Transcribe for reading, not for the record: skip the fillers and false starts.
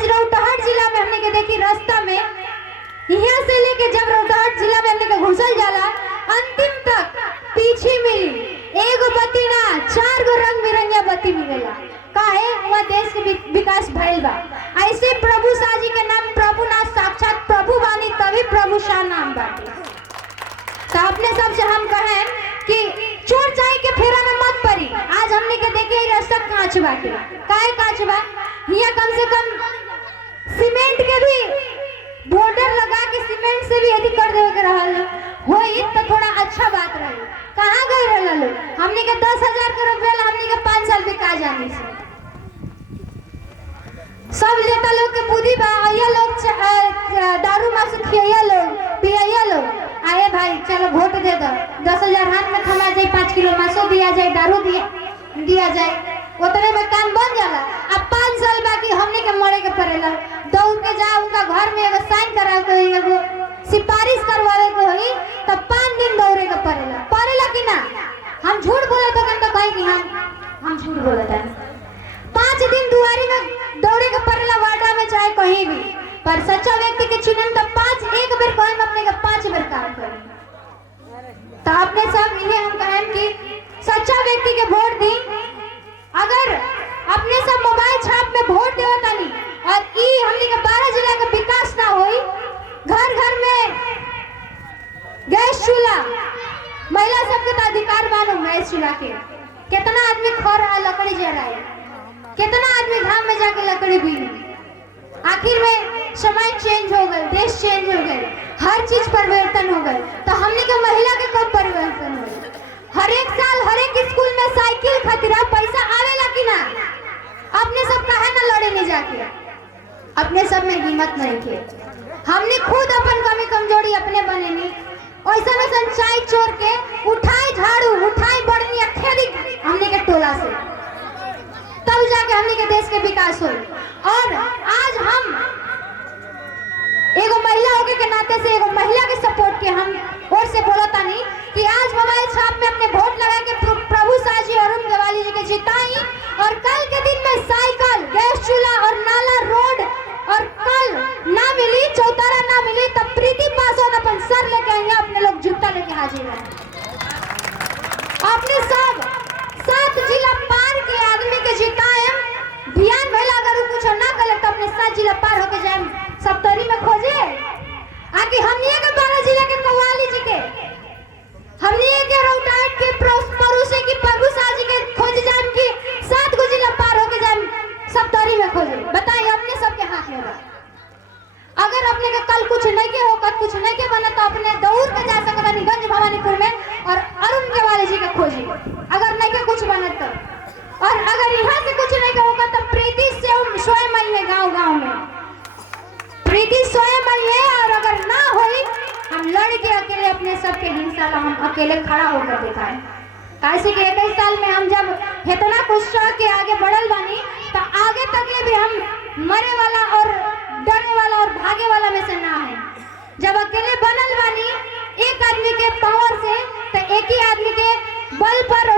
आज रौटहट जिला में हमने के देखी रास्ता में यहाँ से लेके जब रौटहट जिला में हमने के घुसल जाला अंतिम तक पीछे मिली एगो बत्ती ना 4 गो रंग बिरंगा बत्ती मिलेला काहे वह देश के विकास भइल बा। ऐसे प्रभु शाह जी के नाम प्रभु ना साक्षात प्रभु बानी तभी प्रभु शाह नाम बाटे। तो अपने सबसे हम कहें कि चोर चाय के फेरा में मत पड़ी। आज हमने के देखे रास्ता कांच बाटे काहे कांच बा यहाँ कम से कम सीमेंट के भी बॉर्डर लगा के सीमेंट से भी यदि कर देवे के रहल होई तो थोड़ा अच्छा बात रही। कहाँ गए रहल हमने के 10,000 के रुपया हमने के 5 साल बिका जाने से सब नेता लोग के बुद्धि बा ये लोग दारू मांस खिया लोग पिया लोग आए भाई चलो वोट दे दो 10,000 हाथ में थमा जाए 5 किलो मांसो दिया जाए दारू दिया जाए उतने में काम बन जाला। अब 5 साल बाकी हमने के मरे के पड़ेला दौड़ के जा उनका घर में एगो साइन करा के एगो सिफारिश करवावे के होई तो 5 दिन दौड़े के पड़ेला कि ना। हम झूठ बोले तो कहीं कि हम झूठ बोलते हैं 5 दिन दुआरी में दौड़े के पड़ेला वार्डा में चाहे कहीं भी पर सच्चा व्यक्ति के चुनन तो 5 एक बार कहें अपने के 5 बार काम करें। तो अपने सब इन्हें हम कहें कि सच्चा व्यक्ति के वोट दी। अगर अपने सब मोबाइल छाप में वोट देवता नहीं और ई हमने के 12 जिला का विकास ना होई घर घर में गैस चूल्हा महिला सबके तो अधिकार मानो गैस चूल्हा के कितना आदमी खा रहा है लकड़ी जला रहा है कितना आदमी धाम में जाके लकड़ी बीन आखिर में समय चेंज हो गए देश चेंज हो गए हर चीज परिवर्तन हो गए तो हमने के महिला के कब परिवर्तन हो हर एक साल हर एक स्कूल में साइकिल खतरा पैसा आवेला कि ना। अपने सब काहे ना लड़े नहीं जाके अपने सब में हिम्मत नहीं थे हमने खुद अपन कमी कमजोरी अपने बनेनी ऐसा चाय चोर के उठाई झाड़ू उठाई बढ़नी अखेरी हमने के टोला से तब जाके हमने के देश के विकास हो। और आज हम एगो महिला होके के नाते से एगो महिला के सपोर्ट के हम और से बोलता नहीं कि आज मोबाइल छाप में अपने वोट लगा के प्रभु शाह जी अरुण गेवाली जी के जिताई और कल के दिन में साइकिल गैस चूल्हा और नाला रोड और कल ना मिली चौतारा ना मिली तब प्रीति पासवान अपन सर लेके आएंगे अपने लोग जूता लेके हाजिर हैं। अपने सब 7 जिला पार के आदमी के जिताए ध्यान भला अगर कुछ ना करे तो अपने 7 जिला पार होके जाए सप्तरी में खोजे आके हमने के 12 जिला के कव्वाली जी के हमने के रौटहट के परोसे की प्रभु शाह जी के खोज जाए कि 7 गो जिला पार होके जाए सप्तरी में खोजे। बताइए अपने सबके हाथ में बा अगर अपने के कल कुछ नहीं के होकर कुछ नहीं के बना तो अपने दौड़ के जा सकता गंज भवानीपुर में और अरुण गेवाली जी के खोजी अगर नहीं के कुछ बना तो और अगर यहाँ से कुछ नहीं के होगा तो प्रीति से स्वयं आई है गाँव में प्रीति स्वयं आई है और अगर ना होई हम लड़ के अकेले अपने सबके हिंसा हम अकेले खड़ा होकर दिखाए कैसे कि 21 साल में हम जब इतना कुछ के आगे बढ़ल बानी तो आगे तक ले भी हम मरे वाला और डरने वाला और भागे वाला में से ना है। जब अकेले बनल बानी एक आदमी के पावर से तो एक ही आदमी के बल पर